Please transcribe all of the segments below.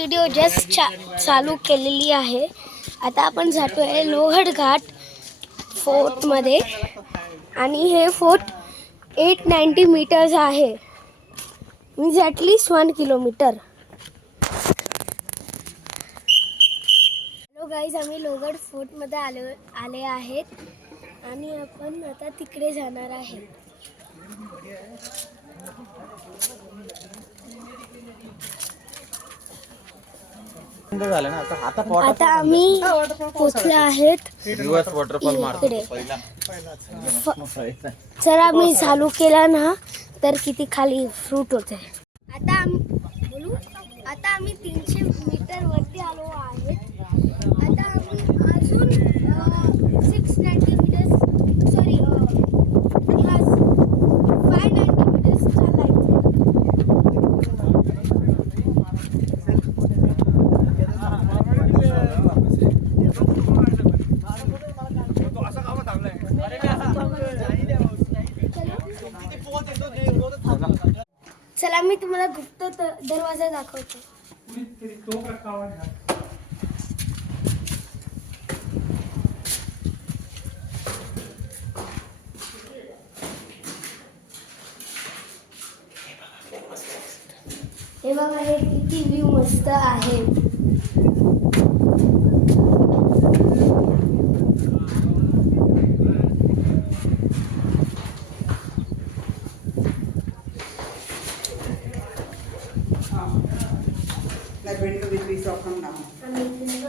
Video just चालू केलेली आहे। आता आपण जातो आहे लोहड घाट फोर्टमध्ये आणि हे फोर्ट 890 मीटर्स आहे, means at least 1 kilometre. Hello guys, आम्ही लोहगड फोर्टमध्ये आले आहेत आणि आपण आता तिकडे जाणार आहे। आता आम्ही पोचले आहेत इकडे। जर आम्ही चालू केला ना तर किती खाली फ्रूट होते। आता आम्ही 300 मीटर वरती आलो आहेत। आता आम्ही अजून 690 मीटर्स 590 मीटर्स चालायचं। चला मी तुम्हाला गुप्त दरवाजा दाखवतो। हे बघा, हे किती व्ह्यू मस्त आहे।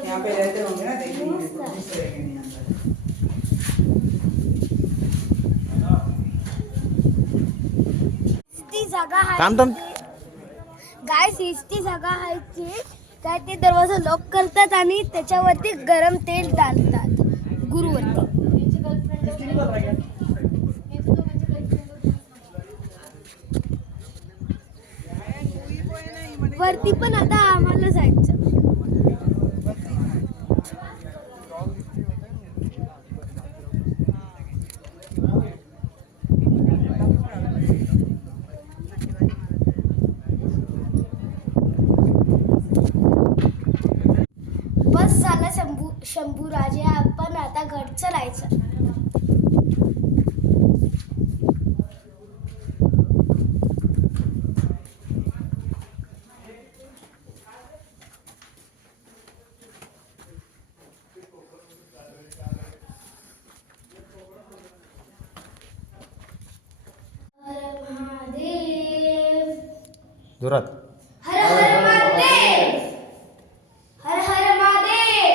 यहाँ पे रहते होंगे ना, देखेंगे गाइस, ती जागा आहे की काय ते दरवाजा लॉक करतात आणि त्याच्यावरती गरम तेल डालतात गुरुवरती। वरती पण आता आम्हाला जायचं। बस झालं शंभूराजे, आपण आता घट चलायचं। जोरात हर हर महादेव, हर हर महादेव।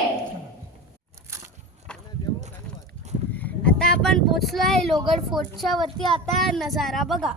आता आपण पोहोचलो आहे लोहगड फोर्टच्या वरती। आता नजारा बघा।